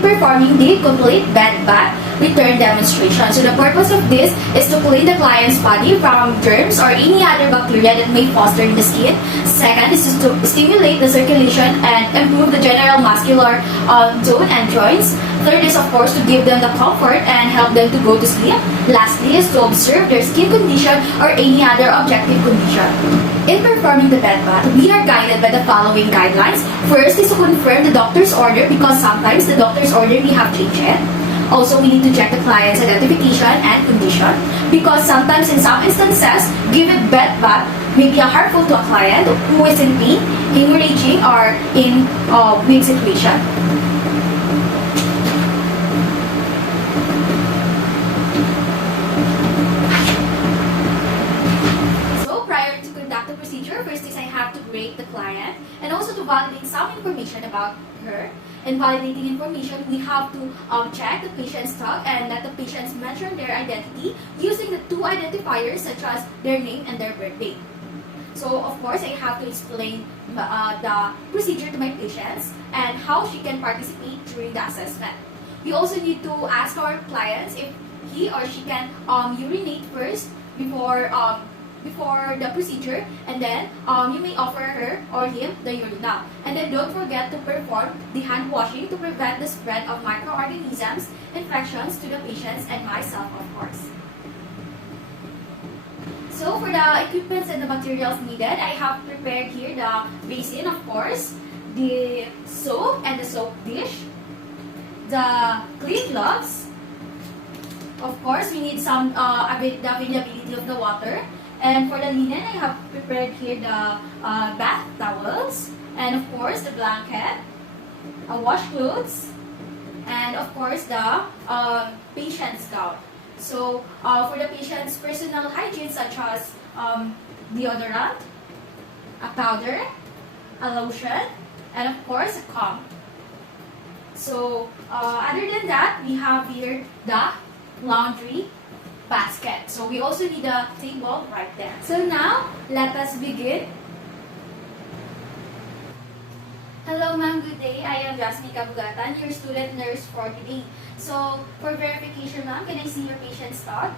be performing the complete bed bath return demonstration. So the purpose of this is to clean the client's body from germs or any other bacteria that may foster in the skin. Second is to stimulate the circulation and improve the general muscular tone and joints. Third is of course to give them the comfort and help them to go to sleep. Lastly is to observe their skin condition or any other objective condition. In performing the bed bath, we are guided by the following guidelines. First is to confirm the doctor's order because sometimes the doctor's order may have changed. Also, we need to check the client's identification and condition because sometimes in some instances, giving bed bath may be harmful to a client who is in pain, hemorrhaging, or in weak situation. So, prior to conduct the procedure, first is I have to grade the client and also to validate some information about her. In validating information, we have to check the patient's talk and let the patients mention their identity using the two identifiers such as their name and their birthday. So, of course, I have to explain the procedure to my patients and how she can participate during the assessment. We also need to ask our clients if he or she can urinate first before the procedure, and then you may offer her or him the urina. And then don't forget to perform the hand washing to prevent the spread of microorganisms, infections to the patients and myself, of course. So for the equipments and the materials needed, I have prepared here the basin, of course, the soap and the soap dish, the clean gloves. Of course, we need some the availability of the water. And for the linen, I have prepared here the bath towels, and of course the blanket, washcloths, and of course the patient's gown. So for the patient's personal hygiene such as deodorant, a powder, a lotion, and of course a comb. So other than that, we have here the laundry basket. So we also need a table right there. So now, let us begin. Hello ma'am, good day. I am Jasmine Kabugatan, your student nurse for today. So, for verification ma'am, can I see your patient's talk?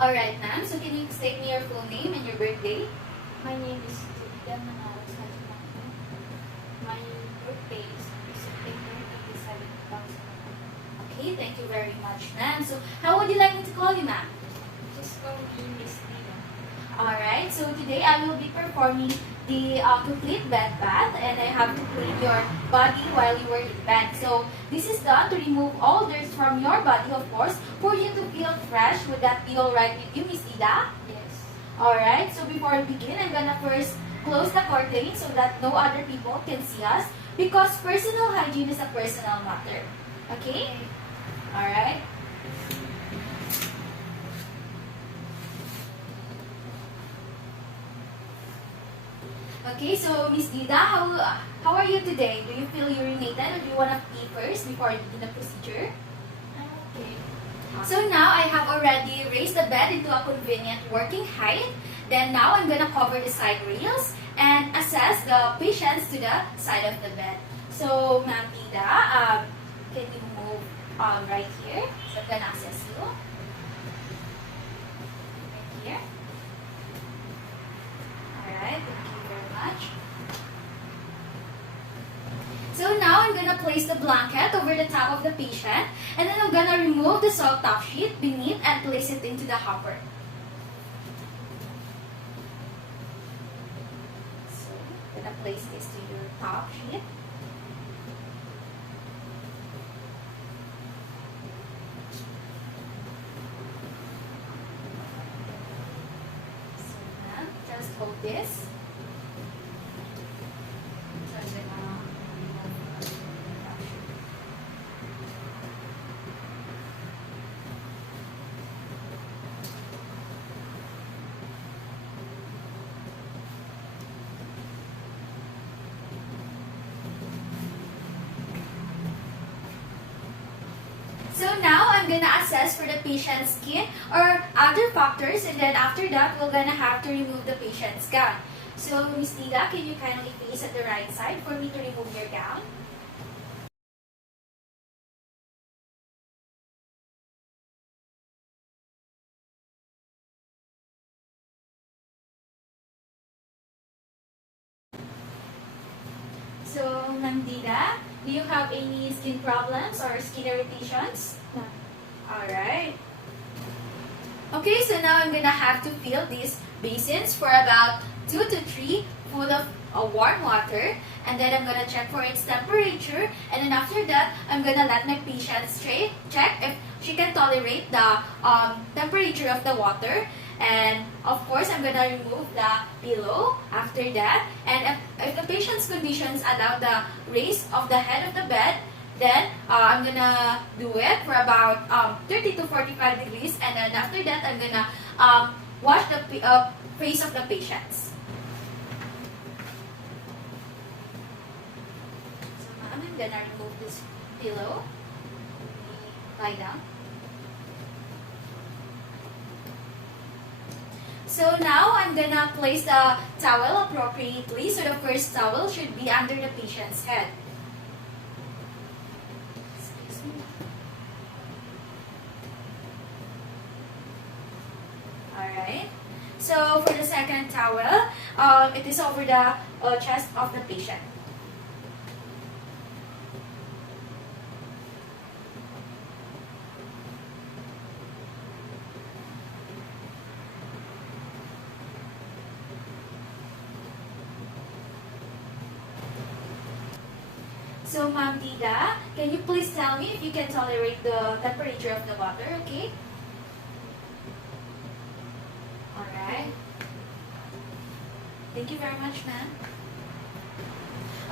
Alright ma'am, so can you state me your full name and your birthday? My name is Julia Manalas Hajimaki. My birthday is September 27, 2000. Okay, thank you very much ma'am. So, how would you like me to call you ma'am? Just call me Miss Tina. Alright, so today I will be performing the complete bed bath, and I have to clean your body while you were in bed. So this is done to remove all dirt from your body, of course, for you to feel fresh. Would that be alright with you, Miss Ida? Yes. Alright, so before we begin, I'm gonna first close the curtain so that no other people can see us because personal hygiene is a personal matter. Okay? Alright? Okay, so Miss Dida, how are you today? Do you feel urinated or do you want to pee first before you begin the procedure? I'm okay. So now I have already raised the bed into a convenient working height. Then now I'm gonna cover the side rails and assess the patients to the side of the bed. So Ma'am Dida, can you move right here? So I'm gonna assess you. Right here. Alright, thank you very much. So now I'm gonna place the blanket over the top of the patient, and then I'm gonna remove the soft top sheet beneath and place it into the hopper. So I'm gonna place this to your top sheet. So now, just hold this. So I'm gonna remove the top sheet. So now I'm gonna assess for the patient's skin or other factors, and then after that we're gonna have to remove the patient's gown. So, Miss Diga, can you kindly face at the right side for me to remove your gown? So, Ma'am Diga, do you have any skin problems or skin irritations? No. Alright. Okay, so now I'm gonna have to fill these basins for about 2 to 3 full of warm water, and then I'm gonna check for its temperature, and then after that, I'm gonna let my patient check if she can tolerate the temperature of the water, and of course, I'm gonna remove the pillow after that, and if the patient's conditions allow the raise of the head of the bed, then I'm gonna do it for about 30 to 45 degrees, and then after that, I'm gonna wash the face of the patients. So ma'am, I'm gonna remove this pillow. Lie down. So now I'm gonna place the towel appropriately. So the first towel should be under the patient's head. Alright. So for the second towel, it is over the chest of the patient. So, Ma'am Diga, can you please tell me if you can tolerate the temperature of the water, okay? Alright. Thank you very much, ma'am.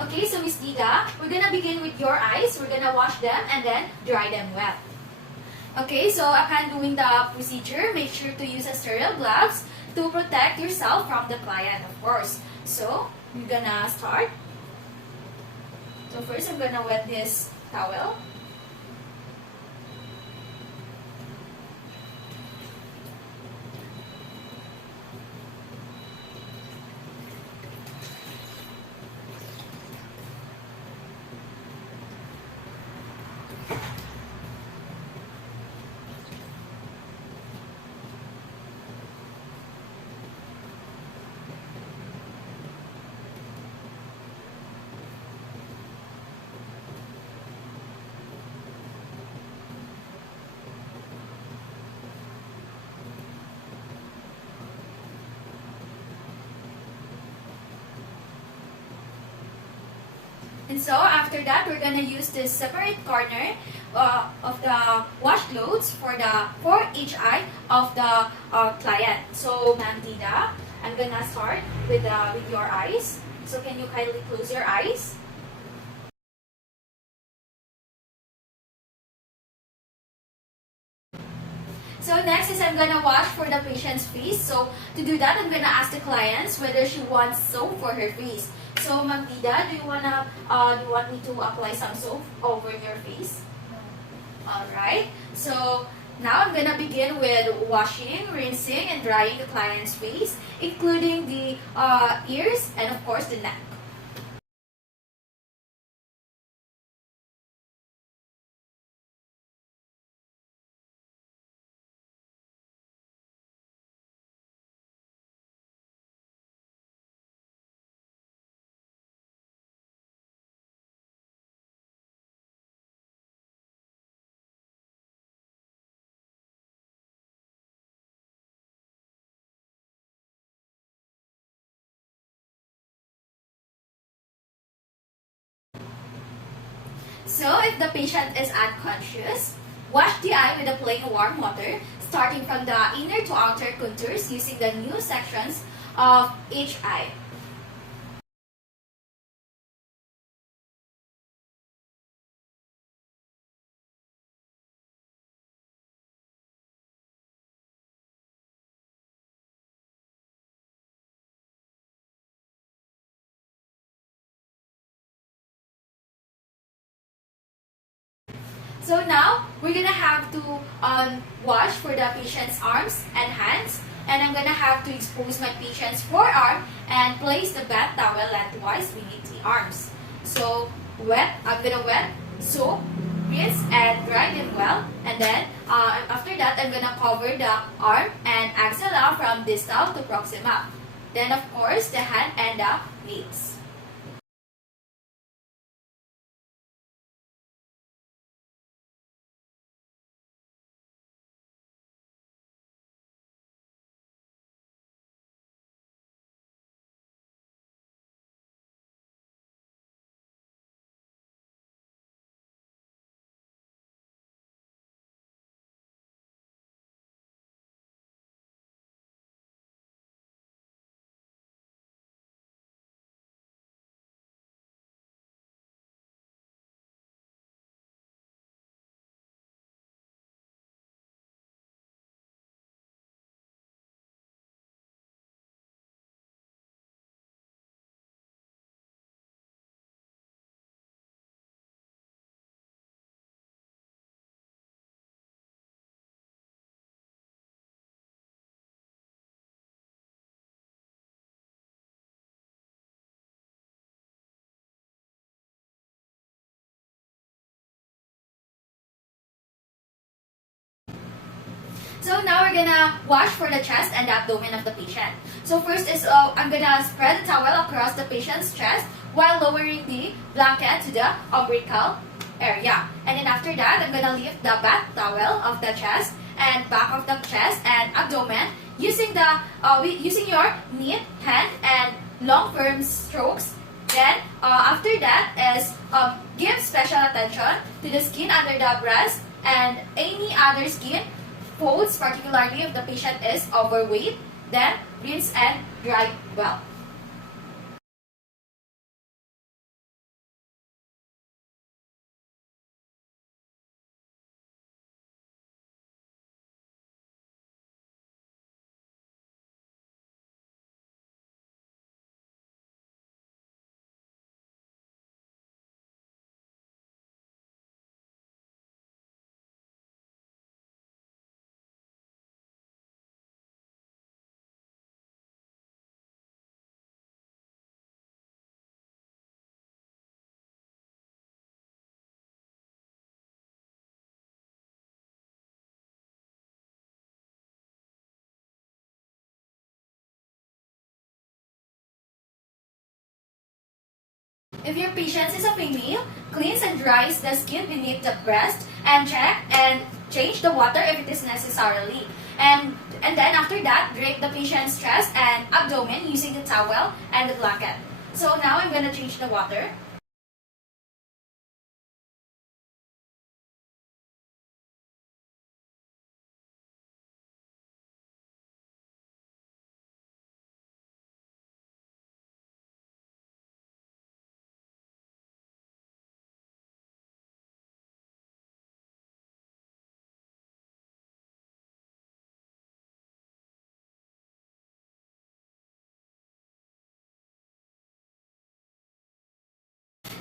Okay, so Miss Diga, we're gonna begin with your eyes. We're gonna wash them and then dry them well. Okay, so upon doing the procedure, make sure to use a sterile gloves to protect yourself from the client, of course. So, we're gonna start. So first, I'm gonna wet this towel. And so after that, we're gonna use this separate corner of the wash clothes for each eye of the client. So, Ma'am Diga, I'm gonna start with your eyes. So can you kindly close your eyes? So next is I'm gonna wash for the patient's face. So to do that, I'm gonna ask the clients whether she wants soap for her face. So Ma'am Diga, do you want me to apply some soap over your face? Alright. So now I'm gonna begin with washing, rinsing, and drying the client's face, including the ears and of course the neck. So, if the patient is unconscious, wash the eye with a plain warm water, starting from the inner to outer contours using the new sections of each eye. So now, we're gonna have to wash for the patient's arms and hands, and I'm gonna have to expose my patient's forearm and place the bath towel lengthwise beneath the arms. So I'm gonna wet, soap, rinse, and dry them well. And then after that, I'm gonna cover the arm and axilla from distal to proximal. Then of course, the hand and the legs. So now we're gonna wash for the chest and the abdomen of the patient. So first is I'm gonna spread the towel across the patient's chest while lowering the blanket to the umbilical area. And then after that, I'm gonna lift the bath towel of the chest and back of the chest and abdomen using using your neat hand and long firm strokes. Then after that is give special attention to the skin under the breast and any other skin folds, particularly if the patient is overweight. Then rinse and dry well. If your patient is a female, cleans and dries the skin beneath the breast and check and change the water if it is necessarily. And then after that, drape the patient's chest and abdomen using the towel and the blanket. So now I'm going to change the water.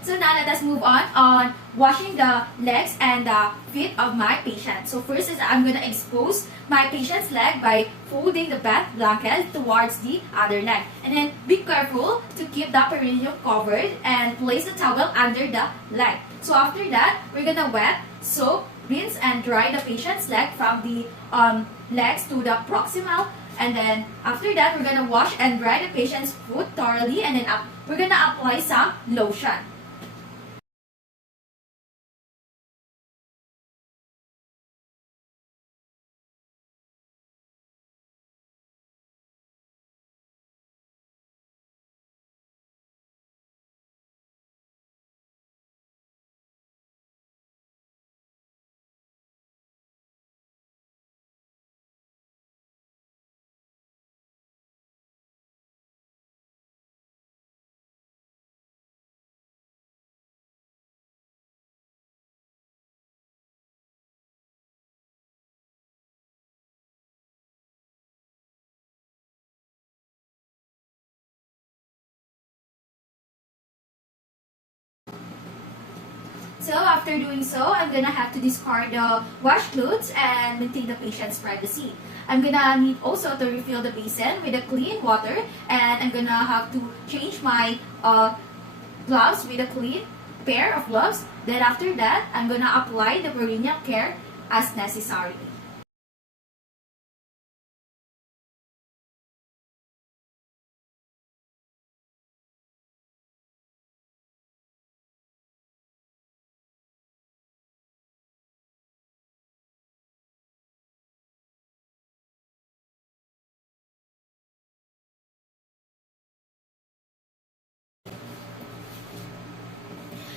So now let us move on washing the legs and the feet of my patient. So first is I'm going to expose my patient's leg by folding the bath blanket towards the other leg. And then be careful to keep the perineum covered and place the towel under the leg. So after that, we're going to wet, soap, rinse and dry the patient's leg from the legs to the proximal. And then after that, we're going to wash and dry the patient's foot thoroughly, and then we're going to apply some lotion. So after doing so, I'm gonna have to discard the wash clothes and maintain the patient's privacy. I'm gonna need also to refill the basin with a clean water, and I'm gonna have to change my gloves with a clean pair of gloves. Then after that, I'm gonna apply the perineal care as necessary.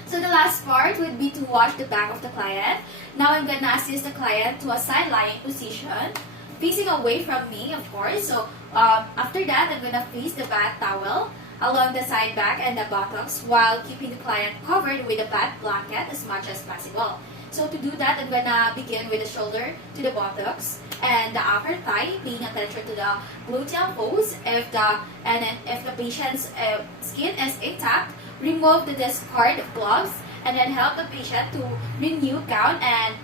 So the last part would be to wash the back of the client. Now I'm gonna assist the client to a side lying position, facing away from me, of course. So after that, I'm gonna face the bath towel along the side back and the buttocks while keeping the client covered with a bath blanket as much as possible. So to do that, I'm gonna begin with the shoulder to the buttocks and the upper thigh, paying attention to the gluteal pose. If the patient's skin is intact, remove the discard gloves and then help the patient to renew gown and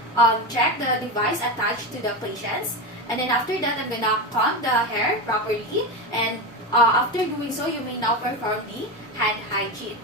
check the device attached to the patients. And then after that, I'm gonna comb the hair properly, and after doing so, you may now perform the hand hygiene.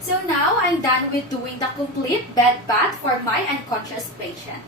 So now I'm done with doing the complete bed bath for my unconscious patient.